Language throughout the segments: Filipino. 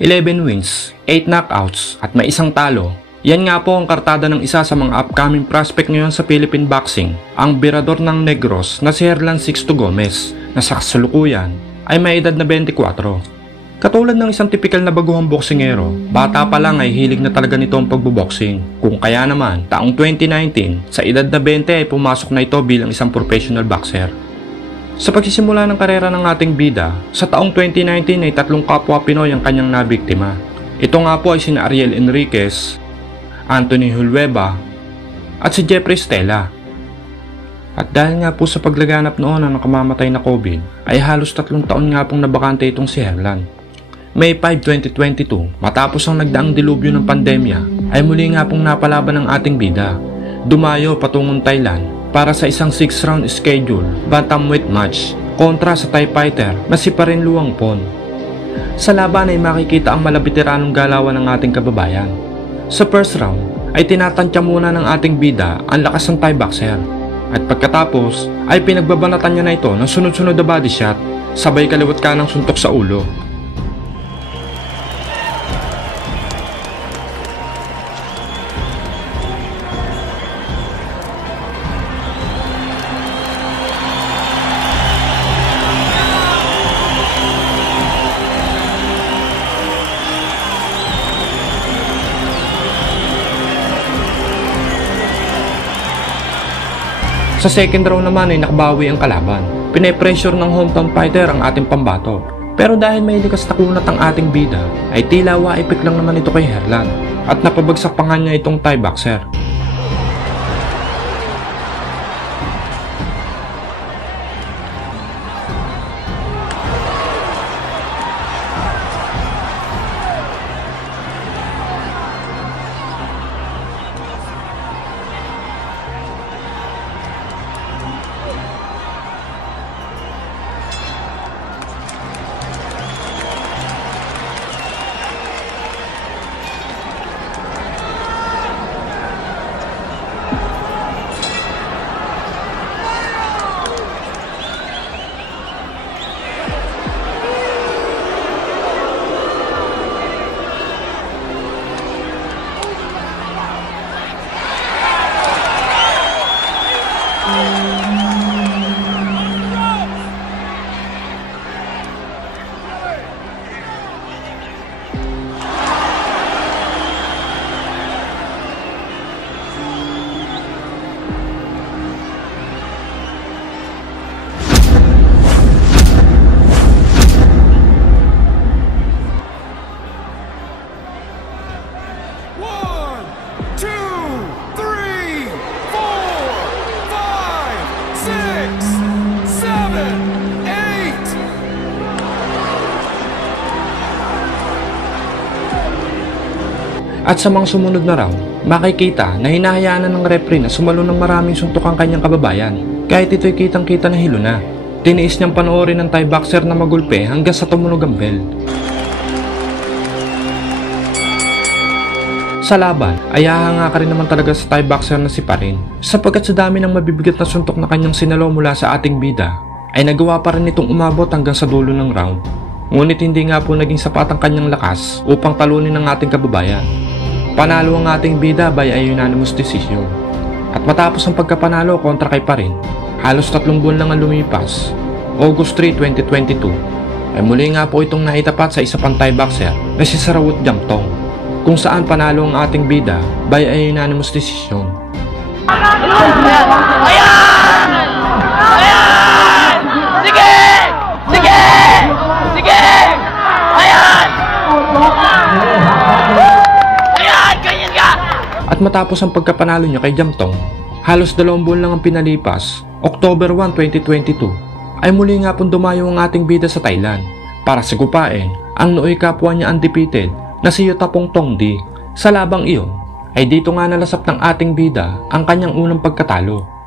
11 wins, 8 knockouts at may isang talo. Yan nga po ang kartada ng isa sa mga upcoming prospect ngayon sa Philippine boxing, ang birador ng Negros na si Herlan Sixto Gomez na sa kasalukuyan ay may edad na 24. Katulad ng isang tipikal na baguhang boksingero, bata pa lang ay hilig na talaga nito ang pagboboxing. Kung kaya naman, taong 2019, sa edad na 20 ay pumasok na ito bilang isang professional boxer. Sa pagsisimula ng karera ng ating bida, sa taong 2019 ay 3 kapwa Pinoy ang kanyang nabiktima. Ito nga po ay sina Ariel Enriquez, Anthony Hulweba at si Jeffrey Stella. At dahil nga po sa paglaganap noon ng nakamamatay na COVID, ay halos 3 taon nga pong nabakante itong si Herlan. May 5, 2022, matapos ang nagdaang dilubyo ng pandemya, ay muli nga pong napalaban ng ating bida. Dumayo patungong Thailand para sa isang 6-round schedule bantamweight match kontra sa Thai fighter na si Parin Luangpon. Sa laban ay makikita ang malabitiranong galawan ng ating kababayan. Sa first round ay tinatantya muna ng ating bida ang lakas ng Thai boxer at pagkatapos ay pinagbabanatan niya na ito ng sunod-sunod na body shot sabay kaliwat kanang suntok sa ulo. Sa second round naman ay nakabawi ang kalaban. Pine-pressure ng hometown fighter ang ating pambato. Pero dahil may likas na kunat ang ating bida, ay tila waipik lang naman ito kay Herlan at napabagsak pa nga niya itong Thai boxer. At sa mga sumunod na round, makikita na hinahayaan na ng referee na sumalo ng maraming suntok ang kanyang kababayan. Kahit ito'y kitang-kita na hilo na. Tiniis niyang panoorin ng Thai boxer na magulpe hanggang sa tumunog ang bell. Sa laban, ay hahanga ka rin naman talaga sa Thai boxer na si Parin. Sapagkat sa dami ng mabibigat na suntok na kanyang sinalo mula sa ating bida, ay nagawa pa rin itong umabot hanggang sa dulo ng round. Ngunit hindi nga po naging sapat ang kanyang lakas upang talunin ang ating kababayan. Panalo ang ating bida by a unanimous decision. At matapos ang pagkapanalo kontra kay Parin, halos 3 buwan lang ang lumipas, August 3, 2022, ay muli nga po itong naitapat sa isa pang Thai boxer na si Sarawut Jamtong, kung saan panalo ang ating bida by a unanimous decision. Ayan! Ayan! Sige! Sige! Sige! Ayan! At matapos ang pagkapanalo niya kay Jamtong, halos 2 buwan lang ang pinalipas, October 1, 2022, ay muli nga pong dumayo ang ating bida sa Thailand para sagupain ang nooy kapwa niya undefeated na si Yotapong Tongdi. Sa labang iyon, ay dito nga nalasap ng ating bida ang kanyang unang pagkatalo.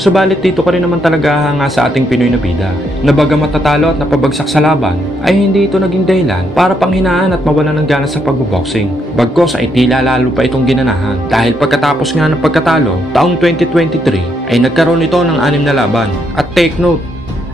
Subalit dito ka rin naman talaga hanga sa ating Pinoy na bida, na bagamat natalo at napabagsak sa laban, ay hindi ito naging dahilan para panghinaan at mawalan ng gana sa pagboboxing. Bagkos ay tila lalo pa itong ginanahan dahil pagkatapos nga ng pagkatalo, taong 2023 ay nagkaroon ito ng 6 na laban. At take note,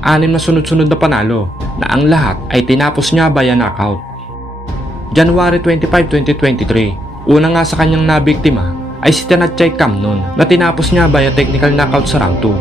6 na sunod-sunod na panalo na ang lahat ay tinapos niya via knockout. January 25, 2023, una nga sa kanyang nabiktima ay si Thanachai Kamnon na tinapos niya via technical knockout sa round 2.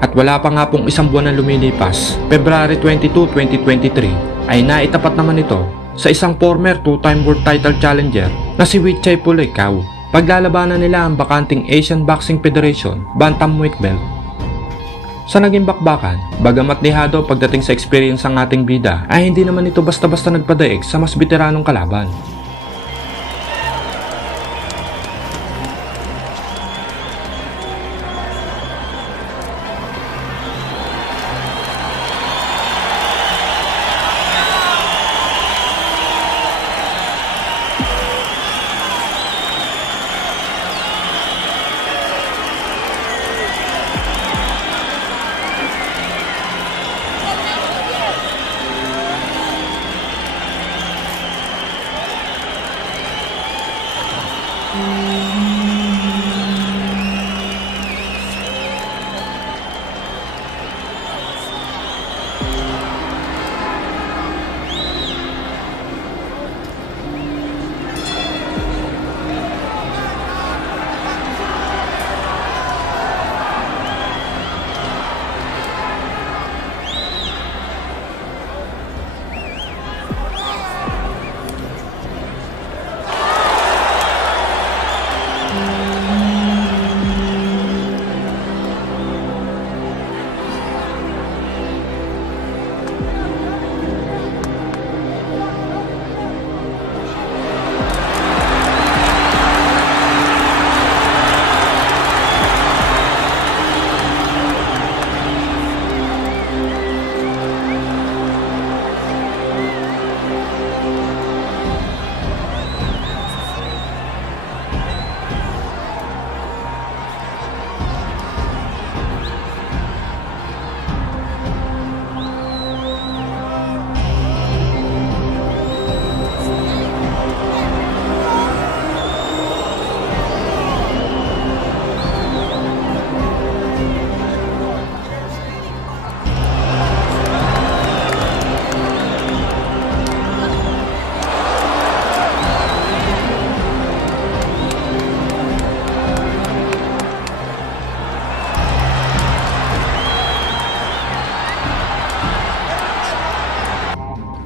At wala pa nga pong isang buwan na lumilipas, February 22, 2023, ay naitapat naman ito sa isang former 2-time world title challenger na si Vichai Pulekau. Paglalabanan nila ang bakanting Asian Boxing Federation Bantamweight belt. Sa naging bakbakan, bagamat dehado pagdating sa experience ang ating bida, ay hindi naman ito basta-basta nagpadaig sa mas veteranong kalaban.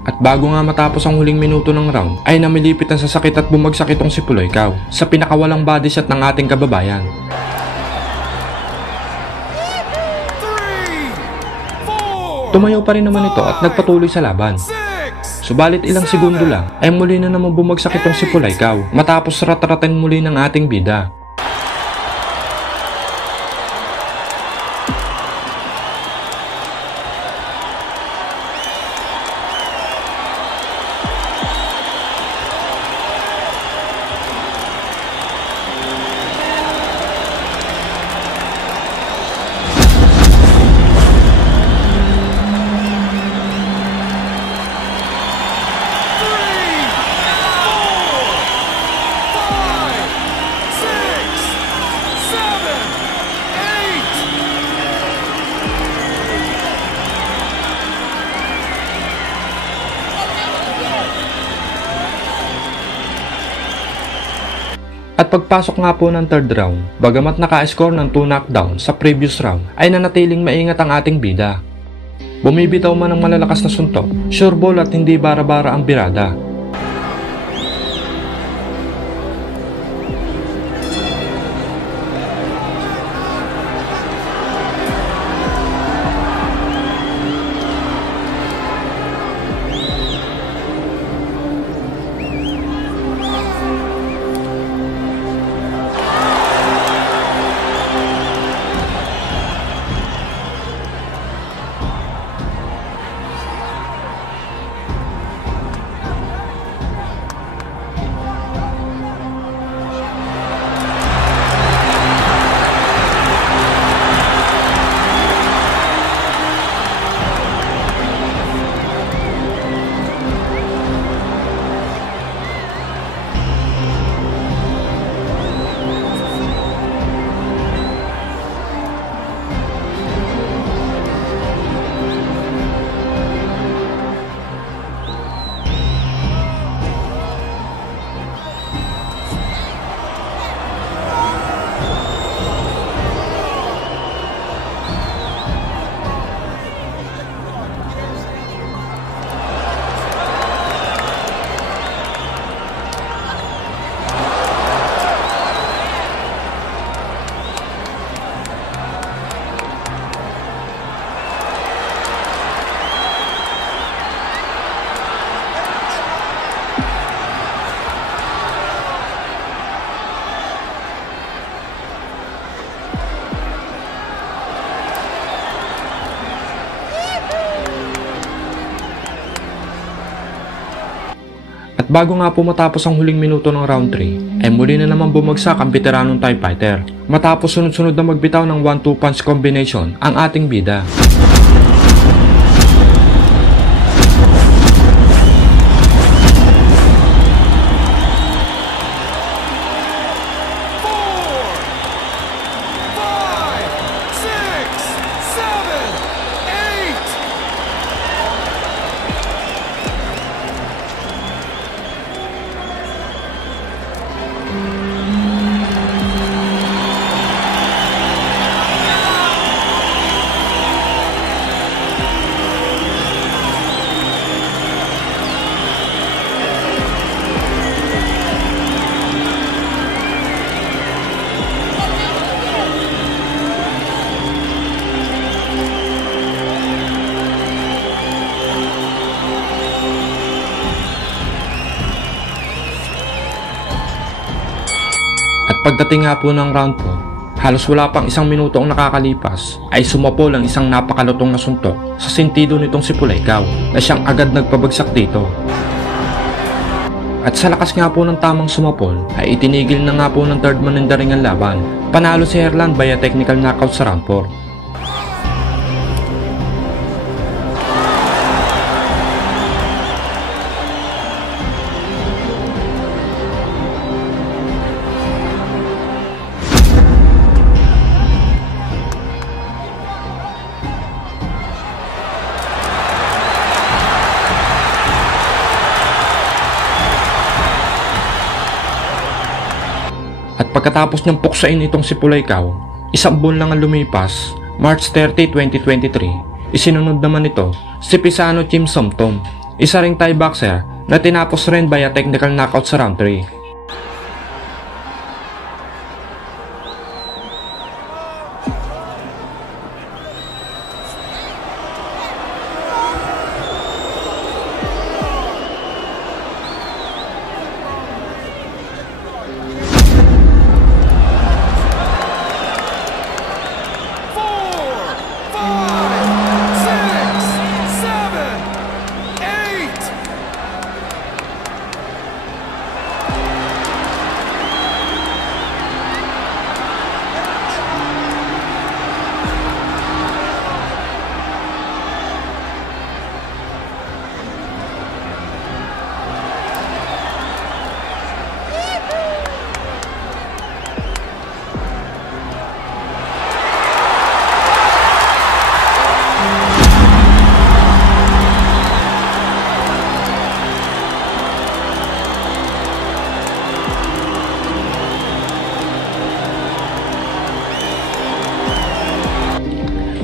At bago nga matapos ang huling minuto ng round, ay namilipit ang sasakit at bumagsak itong si Pulekau sa pinakawalang body shot ng ating kababayan. Tumayo pa rin naman ito at nagpatuloy sa laban. Subalit ilang segundo lang ay muli na naman bumagsak itong si Pulekau matapos rat-ratin muli ng ating bida. At pagpasok nga po ng third round, bagamat naka-score ng 2 knockdown sa previous round, ay nanatiling maingat ang ating bida. Bumibitaw man ng malalakas na suntok, sure ball at hindi bara-bara ang birada. At bago nga po matapos ang huling minuto ng round 3, ay muli na naman bumagsak ang veteranong TIE Fighter. Matapos sunod-sunod na magbitaw ng 1-2 punch combination ang ating bida. Pagdating nga po ng round 4, halos wala pang 1 minuto ang nakakalipas ay sumapol ang isang napakalutong na suntok sa sentido nitong si Pulaikaw na siyang agad nagpabagsak dito. At sa lakas nga po ng tamang sumapol ay itinigil na nga po ng third man in the ring ang laban. Panalo si Herland via technical knockout sa round 4. At pagkatapos niyang puksain itong si Pulaikaw, 1 buwan lang ang lumipas, March 30, 2023, isinunod naman ito si Pisano Chim Somtom, isa ring Thai boxer na tinapos rin via technical knockout sa round 3.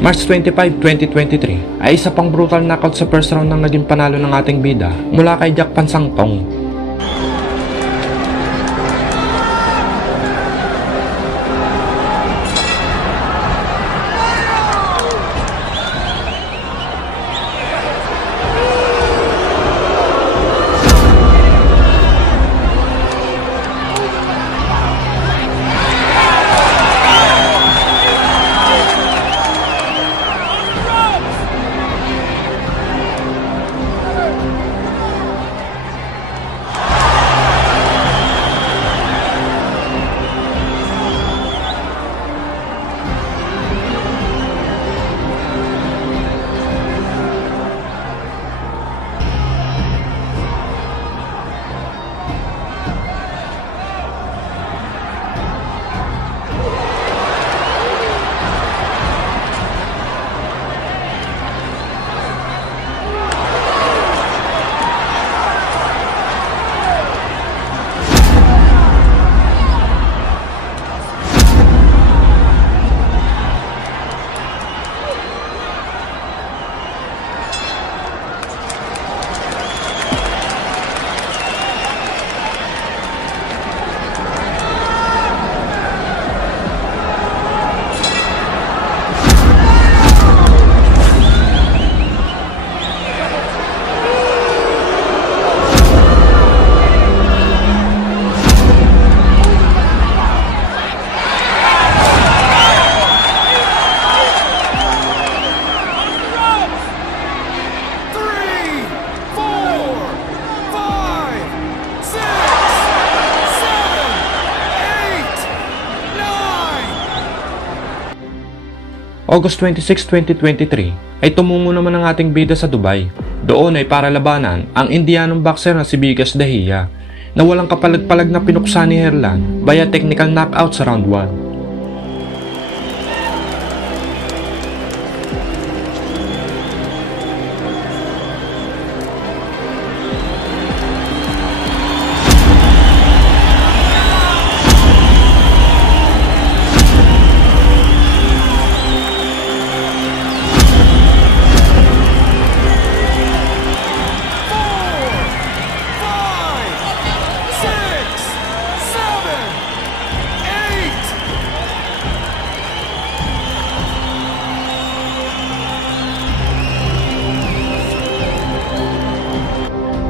March 25, 2023 ay isa pang brutal knockout sa first round ng naging panalo ng ating bida mula kay Jack Pansangtong. August 26, 2023 ay tumungo naman ang ating bida sa Dubai. Doon ay para labanan ang Indianong boxer na si Bigas Dahia na walang kapalag-palag na pinuksa ni Herlan via technical knockout sa round 1.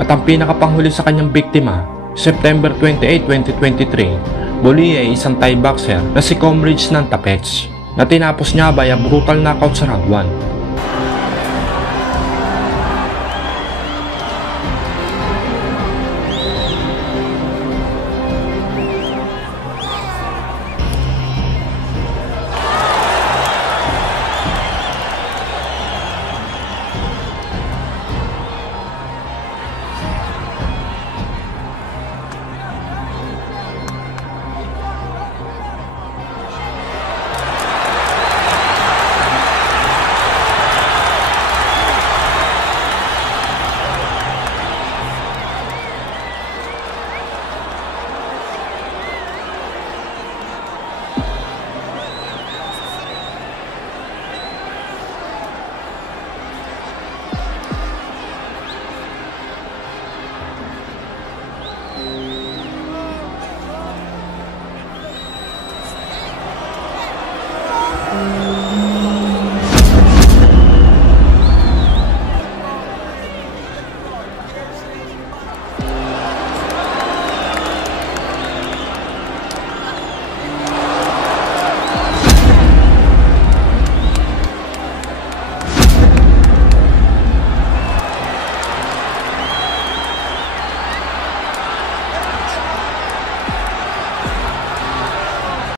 At ang pinakapanghuli sa kanyang biktima, September 28, 2023, muli ay isang Thai boxer na si Comrades ng Tapets na tinapos niya via brutal knockout sa round 1.